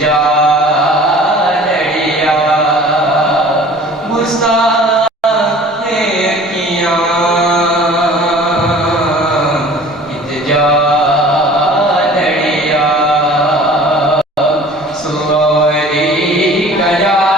جا لڑیا گستاخ کیاں اتجا لڑیا سوری گیا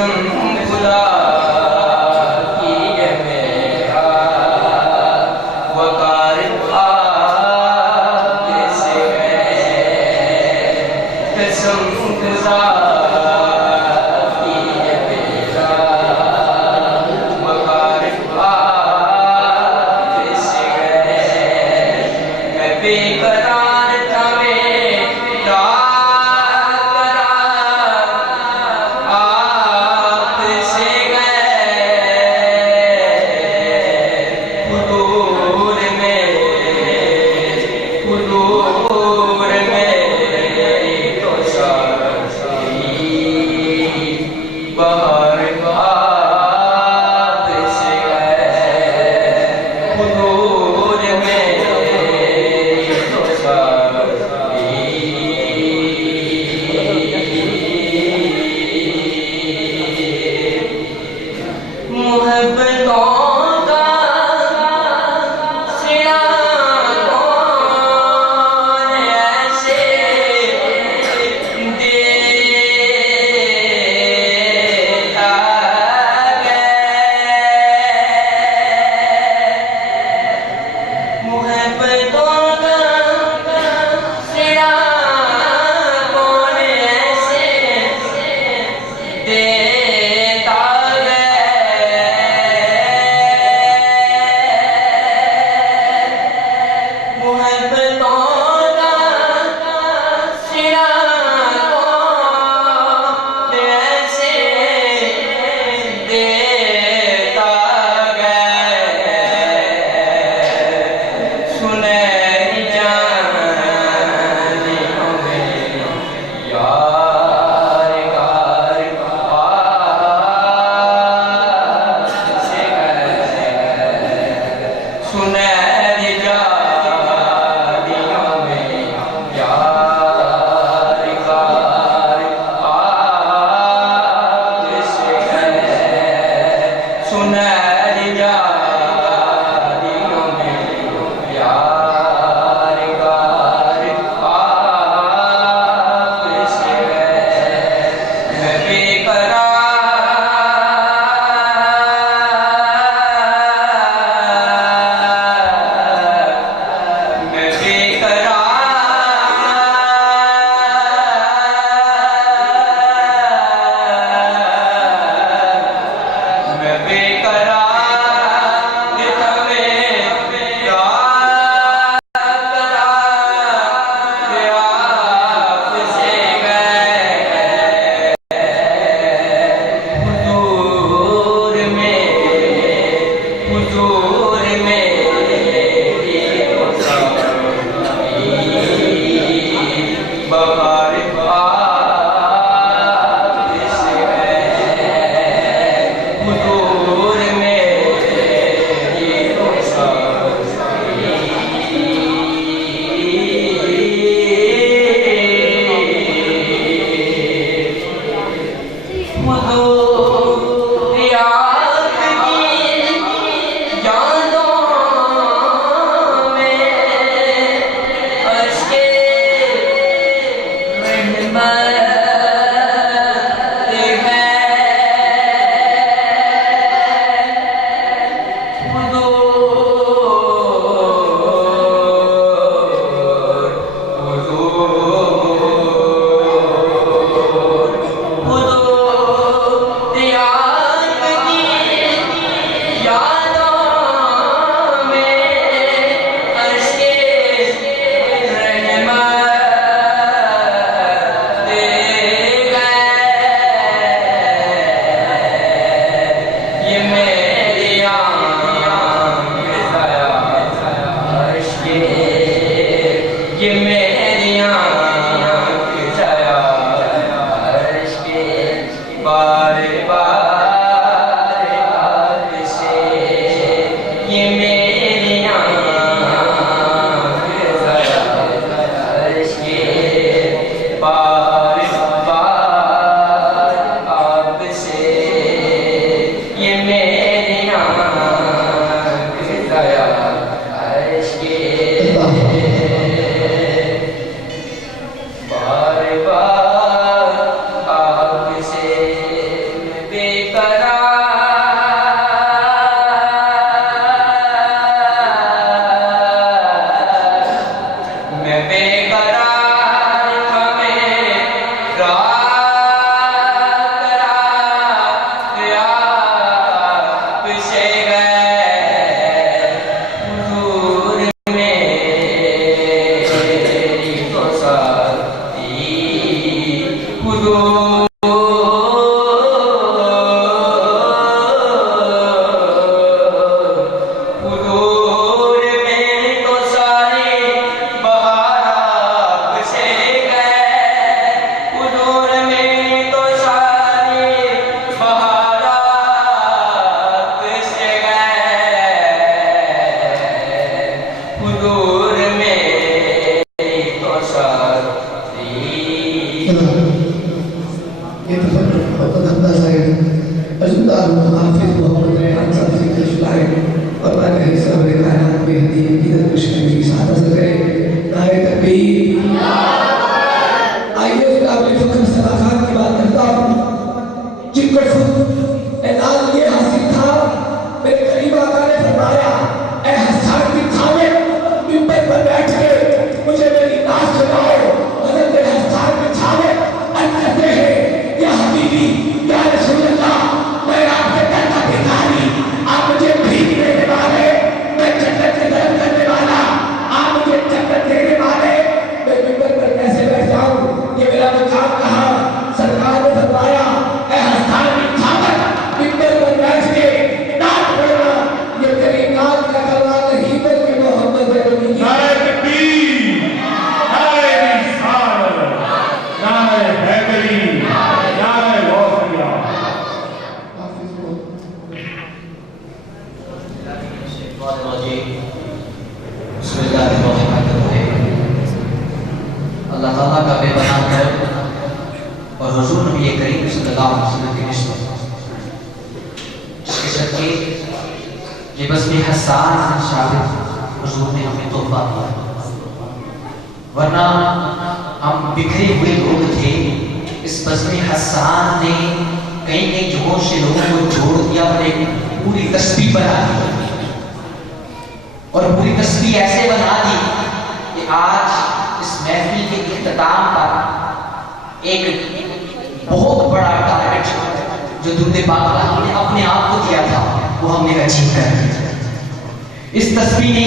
قسم خدا کی ہے میرا وقار آپ سے ہے قسم خدا کی ہے میرا وقار آپ سے ہے میں بے قرار تھا میرا عزیزدار حافظ محمد ریحان صاحب سے تشریف لائے اور میں نے سرور کائنات میں ہدی عقیدت مشکل کی ساتھ حاصل کرے. نعرہ تکبیر. آئیے پھر اپنے فخر صلاحات کی بات کرتا ہوں جن کو خود اعلان یہ حاصل تھا. میرے قریب آقا نے فرمایا اے حسان کی تھامے ممبر پر بیٹھ کے مجھے میری ناز سناؤ. حضرت حسان کی تھامے کہتے ہیں یا حبیبی یا رسول اللہ میں آپ کے در کا بھکاری, آپ مجھے بھیک دینے والے, میں جنت کے طرف کرنے والا, آپ مجھے جنت دینے والے, میں ممبر پر کیسے بیٹھ جاؤں؟ یہ میرا مقام کہاں؟ سرکار نے فرمایا اے حسان کی تھامے ممبر پر بیٹھ کے نعت پڑھنا, یہ تیری نعت کا کلام نہیں بلکہ محمد عربی کی. نعرہ تکبیر, نعرہ رسالت, نعرہ حیدری, نعرہ غوثیہ. بسم اللہ الرحمن الرحیم. اللہ تعالیٰ کا بے پناہ کرم اور حضور نبی کریم صلی اللہ علیہ وسلم کی نسبت اس کے صدقے یہ بزم حسان شاہد حضور نے ہمیں تحفہ دیا, ورنہ ہم بکھرے ہوئے لوگ تھے. اس بزم حسان نے کئی کئی جگہوں سے لوگوں کو جوڑ دیا اور ایک پوری تسبیح بنا دی, اور پوری تسبیح ایسے بنا دی کہ آج اس محفل کے اختتام پر ایک بہت بڑا ٹارگٹ جو درود پاک کا ہم نے اپنے آپ کو دیا تھا وہ ہم نے اچیو کر دیا. اس تسبیح نے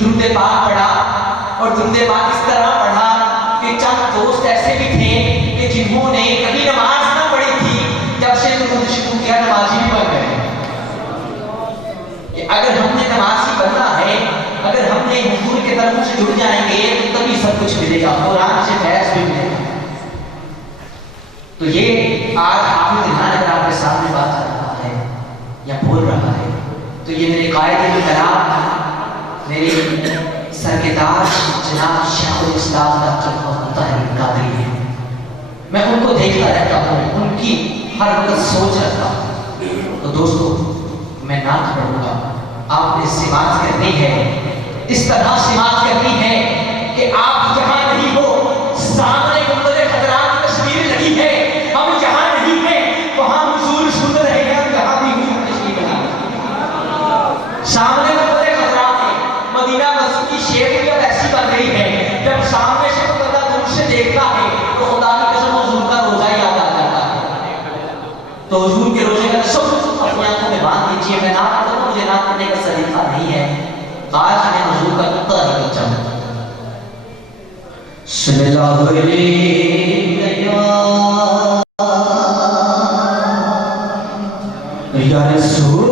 درود پاک پڑھا, اور درود پاک اس طرح پڑھا کہ چند دوست ایسے بھی تھے کہ جنہوں نے کبھی نماز نہ پڑھی تھی, جب سے درود شروع کیا نمازی بھی بن گئے. کہ اگر ہم نے نمازی بننا ہے, اگر ہم نے حضور کے طرف سے جڑ جائیں گے تو تبھی سب کچھ ملے گا, قرآن سے فیض بھی ملے گا. تو یہ آج حافظ ریحان اگر آپ کے سامنے بات کر رہا ہے یا بول رہا ہے تو یہ میرے قائد کلام میرے سر کے تاج جناب شیخ الاسلام ڈاکٹر محمد طاہر قادری ہے. میں ان کو دیکھتا رہتا ہوں, ان کی ہر وقت سوچ رکھتا ہوں. تو دوستو میں نعت پڑھوں گا, آپ نے سماعت کرنی ہے, اس طرح سماعت کرنی ہے کہ آپ یہاں نہیں ہو, سامنے گنبد خضراء کی تصویر لگی ہے, ہم یہاں نہیں ہیں, وہاں حضور سن رہے ہیں, یہاں بھی حضور تشریف لائے. سامنے گنبد خضراء ہے, مدینہ مسجد کی شیخیت ایسی بن رہی ہے جب سامنے سے کوئی بندہ دور سے دیکھتا ہے تو خدا کی قسم حضور کا روزہ یاد آ جاتا ہے. تو حضور کے روزے کا سب اپنی آنکھوں میں باندھ دیجیے. میں نعت پڑھتا ہوں, مجھے نعت پڑھنے کا سلیقہ نہیں ہے, آج میں حضور کا کتا ہی بچہ ہوں. صلی اللہ علیہ یا رسول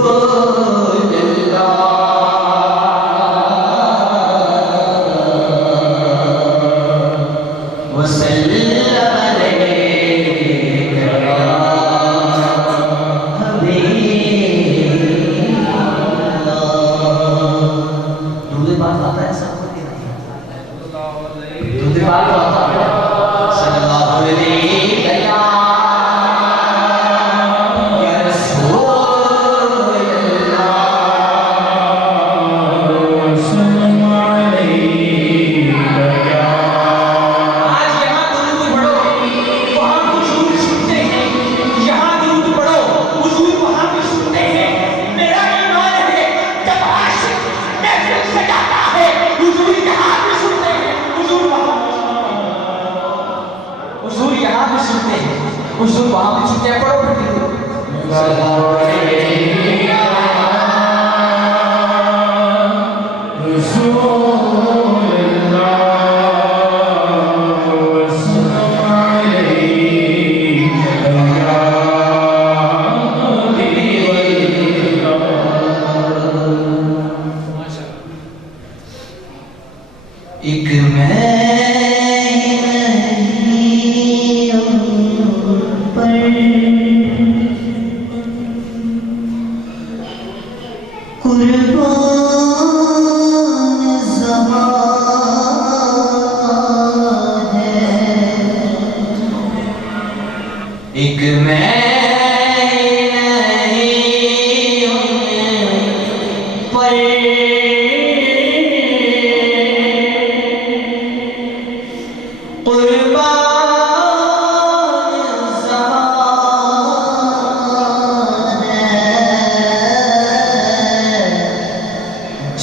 حضور وہاں بھی چھٹیاں پڑھو ایک میں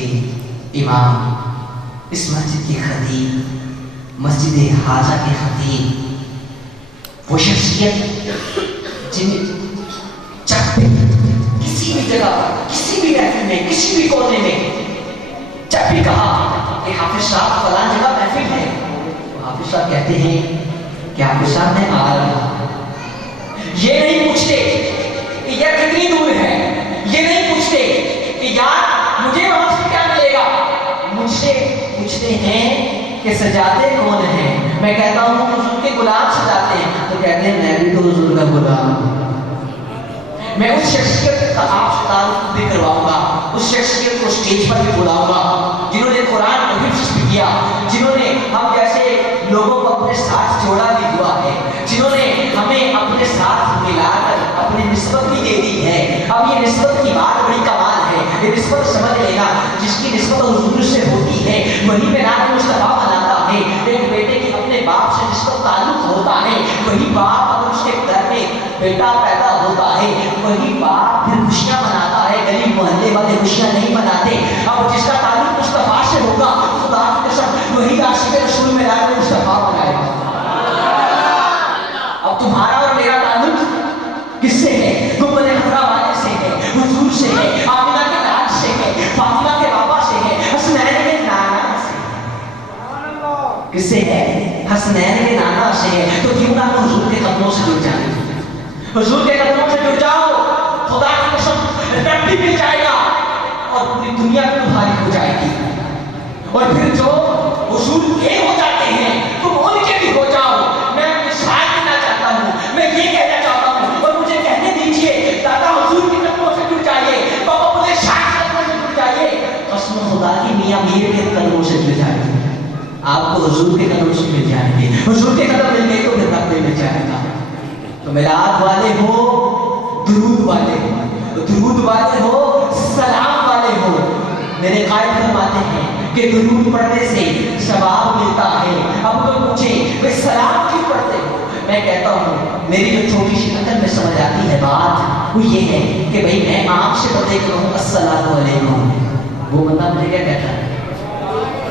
کے امام، اس مسجد کے خطیب، مسجد حاجہ کے خطیب، وہ شخصیت جن جب کسی بھی جگہ، کسی بھی محفل میں، کسی بھی کونے میں جب بھی کہا کہ حافظ صاحب فلاں جگہ محفل ہے، تو حافظ صاحب کہتے ہیں کہ حافظ صاحب نے آ رہا، یہ نہیں پوچھتے کہ یہ کتنی دور ہے، یہ نہیں پوچھتے کہ یار مجھے وہاں سے کیا ملے گا، مجھ سے پوچھتے ہیں کہ سجاتے کون ہیں؟ میں کہتا ہوں حضور کے غلام سجاتے ہیں، تو کہتے ہیں میں بھی تو حضور کا غلام ہوں۔ میں اس شخصیت کا آپ سے تعارف بھی کرواؤں گا، اس شخصیت کو اسٹیج پر بھی بلاؤں گا جنہوں نے قرآن کو حفظ بھی کیا، جنہوں نے ہم جیسے لوگوں کو اپنے ساتھ جوڑا بھی ہوا ہے، جنہوں نے ہمیں اپنے ساتھ ملا کر اپنی نسبت بھی دے دی ہے۔ اب یہ نسبت کی بات بڑی کمال ہے، یہ نسبت سمجھ لینا، جس کی نسبت حضور سے ہوتی ہے وہی میرات مصطفیٰ مناتا ہے۔ ایک بیٹے کی اپنے باپ سے نسبت تعلق ہوتا ہے، وہی باپ اگر اس کے گھر میں بیٹا پیدا ہوتا ہے وہی باپ پھر خوشیاں مناتا ہے، گلی محلے والے خوشیاں نہیں مناتے۔ اب جس کا تعلق مصطفیٰ سے ہوگا خدا کی قسم وہی عاشق رسول میرات مصطفیٰ منائے گا۔ اب تمہارا اور میرا تعلق کس سے ہے؟ گنبد خضرا والے سے ہے، حضور سے ہے، آمنہ کے لال سے ہے، فاطمہ کے بابا سے ہے، حسنین کے نانا سے ہے۔ کس سے ہے؟ حسنین کے نانا سے ہے۔ تو کیوں نہ حضور کے قدموں سے جڑ جائیں، حضور کے قدموں سے جڑ جاؤ، خدا کی قسم رب بھی مل جائے گا اور پوری دنیا بھی تمہاری ہو جائے گی۔ اور پھر جو حضور کے ہو جاتے ہیں تم ان کے بھی ہو جاؤ۔ میں مثال دینا چاہتا ہوں، میں یہ کہنا چاہتا ہوں اور مجھے کہنے دیجئے دادا حضور کے قدموں سے جڑ جائیے، بابا مجھے شاہ کے قدموں سے جڑ جائیے، قسم خدا کی میاں میر کے قدموں سے جڑ جائیے، آپ کو حضور کے قدموں سے مل جائیں گے۔ حضور کے قدم مل گئے تو پھر رب مل جائے گا۔ تو میلاد والے ہو، درود والے ہو، درود والے ہو، سلام والے ہو، میرے قائد فرماتے ہیں کہ درود پڑھنے سے ثواب ملتا ہے۔ اب کوئی پوچھے میں سلام کیوں پڑھتے ہو؟ میں کہتا ہوں میری جو چھوٹی سی عقل میں سمجھ آتی ہے بات وہ یہ ہے کہ بھئی میں آنکھ سے بندے کو کہوں السلام علیکم، وہ بندہ مجھے کیا کہتا ہے؟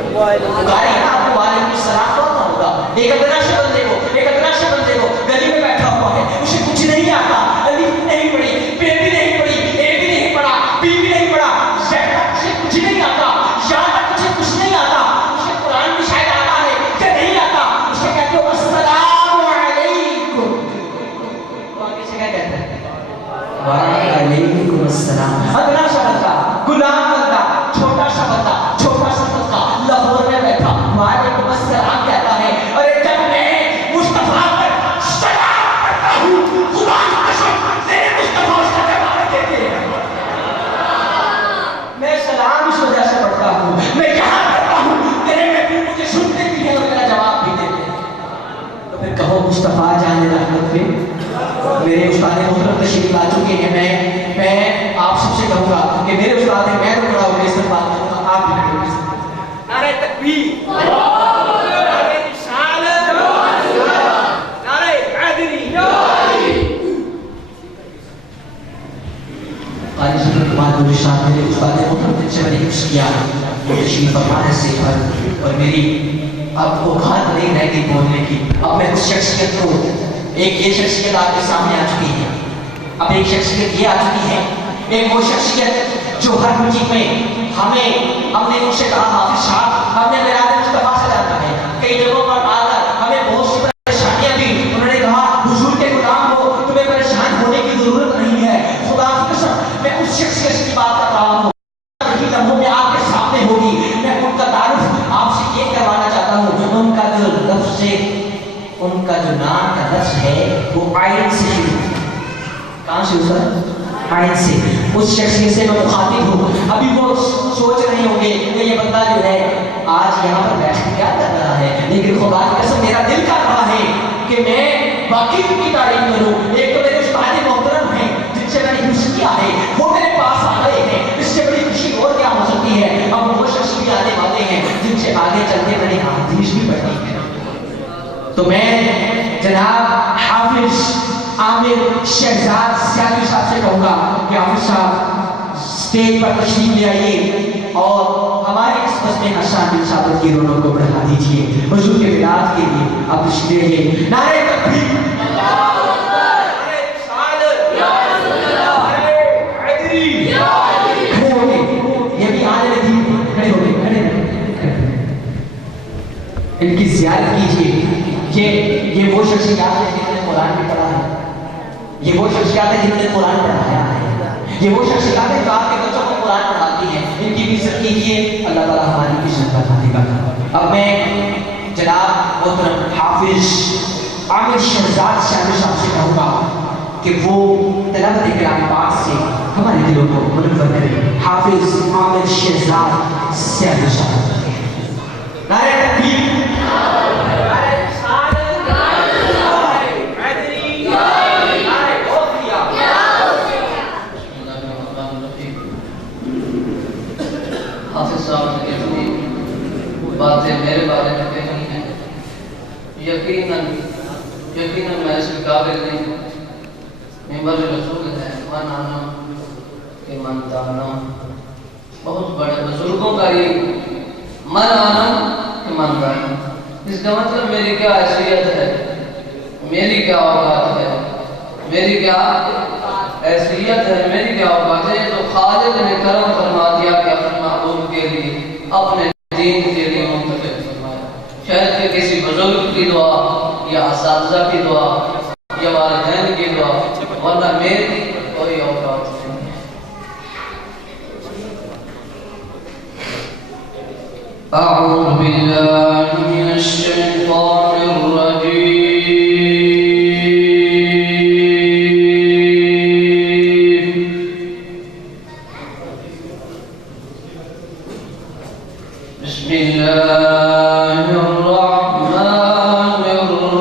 آپ کو وعلیکم السلام کہتا ہوگا۔ ایک ادنا سے بندے کو گلی میں بیٹھا ہوا ہے، اسے کچھ نہیں آتا، الف نہیں پڑھی، پے بھی نہیں پڑھی، اے بھی نہیں پڑھا، بی بھی نہیں پڑھا، زیڈ تک اسے کچھ نہیں آتا، یا تک اسے کچھ نہیں آتا، اسے قرآن بھی شاید آتا ہے کہ نہیں آتا، اسے کہتے ہو السلام علیکم، تو آگے سے کیا کہتا ہے؟ وعلیکم السلام۔ ادنا سا بندہ، غلام بندہ، چھوٹا سا بندہ، چھوٹا سا بندہ لاہور میں بیٹھا وعلیکم السلام کہتا ہے، اور جب میں مصطفیٰ پر سلام کرتا ہوں خدا کی قسم میرے مصطفیٰ اس کا جواب دیتے ہیں۔ میں سلام اس وجہ سے پڑھتا ہوں، میں یہاں کرتا ہوں میرے محبوب مجھے سنتے بھی ہیں اور میرا جواب بھی دیتے ہیں۔ تو پھر کہو مصطفیٰ جان رحمت پہ میرے استاد محترم تشریف لا چکے ہیں۔ میں آپ سب سے کہوں گا کہ میرے استاد ہیں، میں تو کھڑا ہو کے اس طرح بات کروں گا، آپ بھی کھڑے ہو۔ نعرہ تکبیر، نعرہ رسالت، نعرہ حیدری۔ قاری صدر کمال نوری صاحب میرے استاد محترم جن سے میں نے حفظ کیا وہ تشریف فرمانے سے اور میری اب اوقات نہیں رہ گئی بولنے کی۔ اب میں اس شخصیت کو ایک یہ شخصیت آپ کے سامنے آ چکی ہے، اب ایک شخصیت یہ آ چکی ہے، ایک وہ شخصیت جو ہر میٹنگ میں ہم نے ان سے کہا حافظ صاحب ہم نے میلاد مصطفیٰ سے جانا ہے، کئی جگہوں پر آ کر ہمیں بہت سی پریشانیاں دی، انہوں نے کہا حضور کے غلام ہو تمہیں پریشان ہونے کی ضرورت نہیں ہے۔ خدا کی قسم میں اس شخصیت کی بات کر رہا ہوں، لمحوں میں آپ کے سامنے ہوگی، میں ان کا تعارف آپ سے یہ کروانا چاہتا ہوں۔ ان کا جو لفظ ہے، ان کا جو نام کا لفظ ہے وہ عین سے شروع، کہاں سے ہوتا ہے؟ عین سے۔ اس شخصیت سے میں مخاطب ہوں، ابھی وہ سوچ رہے ہوں گے کہ یہ بندہ جو ہے آج یہاں پر بیٹھ کے کیا کر رہا ہے، لیکن خدا کی قسم میرا دل کر رہا ہے کہ میں باقی ان کی تعریف کروں۔ ایک تو میرے استاد محترم ہیں جن سے میں نے حفظ کیا ہے، وہ میرے پاس آ رہے ہیں، اس سے بڑی خوشی اور کیا ہو سکتی ہے۔ اب وہ شخص بھی آنے والے ہیں جن سے آگے چل کے میں نے حدیث بھی پڑھی ہے۔ تو میں جناب حافظ عامر شہزاد سیاسی صاحب سے کہوں گا کہ حافظ صاحب اسٹیج پر تشریف لے آئیے۔ اور ہماری اس بس میں شامل شابت کی رونق کو بڑھا دیجیے حضور کے ملاد کے لیے آپ تشریف لے نعرہ تکبیر ان کی زیارت کیجئے یہ وہ شخصیات ہیں جنہوں نے قرآن بھی پڑھا ہے یہ وہ شخصیات ہیں جنہوں نے قرآن پڑھایا ہے یہ وہ شخصیات ہیں جو آپ کے بچوں کو قرآن پڑھاتی ہیں ان کی بھی عزت کیجئے اللہ تعالیٰ ہماری بھی عزت بڑھا دے گا اب میں جناب محترم حافظ عامر شہزاد صاحب سے کہوں گا کہ وہ تلاوت کلام پاک سے ہمارے دلوں کو منور کرے حافظ عامر شہزاد صاحب نعرہ تکبیر حافظ صاحب نے اتنی باتیں میرے بارے میں کہی ہیں یقیناً میں اس کے قابل نہیں ممبر رسول ہے منانا کہ منتانا بہت بڑے بزرگوں کا یہ منانا کہ منتانا اس کا مطلب میری کیا حیثیت ہے میری کیا اوقات ہے میری کیا حیثیت ہے میری کیا اوقات ہے تو خالق نے کرم فرما دیا کہ اپنے محبوب کے لیے اپنے دین کے لیے منتخب فرمایا شاید کہ کسی بزرگ کی دعا یا اساتذہ کی دعا یا والدین کی دعا ورنہ میری کوئی اوقات نہیں ہے اعوذ باللہ من الشیطان الرجیم بسم اللہ الرحمن الرحیم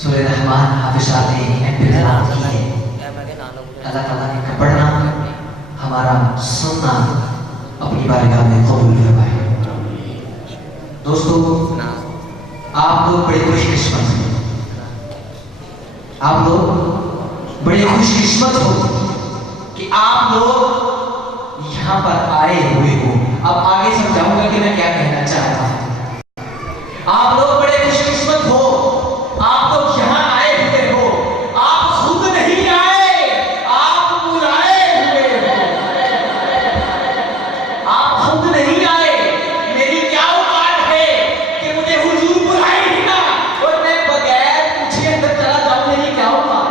سورہ رحمان حافظ صاحب نے تلاوت کی ہے. اللہ تعالیٰ نے پڑھنا ہمارا سننا اپنی بارگاہ میں قبول فرمائے. دوستو آپ لوگ بڑے خوش قسمت ہیں. آپ لوگ بڑے خوش قسمت ہو کہ آپ لوگ یہاں پر آئے ہوئے ہو. اب آگے سمجھاؤں گا کہ میں کیا کہنا چاہتا ہوں. آپ لوگ بڑے خوش قسمت ہو. آپ لوگ یہاں آئے ہوئے ہو. آپ خود نہیں آئے, آپ بلائے ہوئے ہو. آپ خود نہیں آئے. میری کیا اوقات ہے کہ مجھے حضور بلائے ہی نہ اور میں بغیر پوچھے اندر چلا جاؤں. میری کیا اوقات.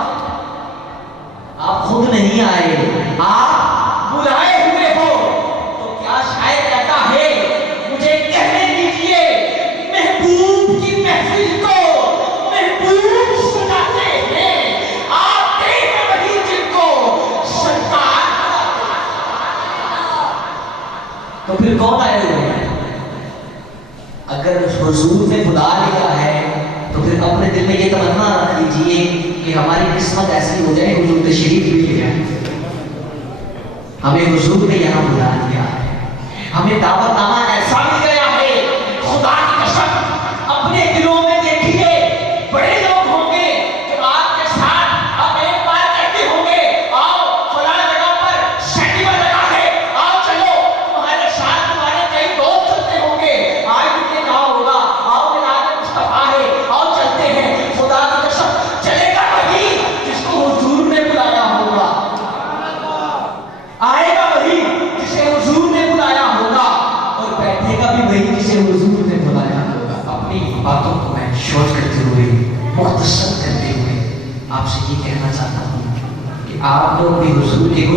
آپ خود نہیں آئے, آپ بلائے ہوئے ہو. تو کیا شاید کہتا ہے مجھے کہنے دیجئے محبوب کی محفل کو محبوب سناتے ہیں. آتے ہیں وہی جن کو سرکار. تو پھر کون آئے ہوئے ہیں؟ اگر حضور نے بلا لیا ہے تو پھر اپنے دل میں یہ تمنا رکھ لیجئے کہ ہماری قسمت ایسی ہو جائے حضور تشریف بھی لے آئے. ہمیں حضور نے یہاں بلا لیا ہے, ہمیں دعوت نامہ ایسا مل گیا ہے. خدا کی قسم اپنے دلوں میں دیکھیے بڑے لوگ ہوں گے جو آپ کے ساتھ اب ایک بار کہتے ہوں گے آؤ فلاں جگہ پر شیڈیول لگا ہے, آؤ چلو. تمہارے ساتھ تمہارے کئی دوست چلتے ہوں گے. آج بھی یہ کہا ہوگا آؤ میرا مصطفیٰ ہے, آؤ چلتے ہیں. خدا کی قسم چلے گا وہی جس کو حضور نے بلایا ہوگا. آئے گا وہی جسے حضور نے بلایا ہوگا اور بیٹھے گا بھی وہی جسے حضور نے بلایا ہوگا. اپنی باتوں کو میں شورٹ کرتے ہوئے مختصر کرتے ہوئے آپ سے یہ کہنا چاہتا ہوں کہ آپ لوگ بھی حضور کے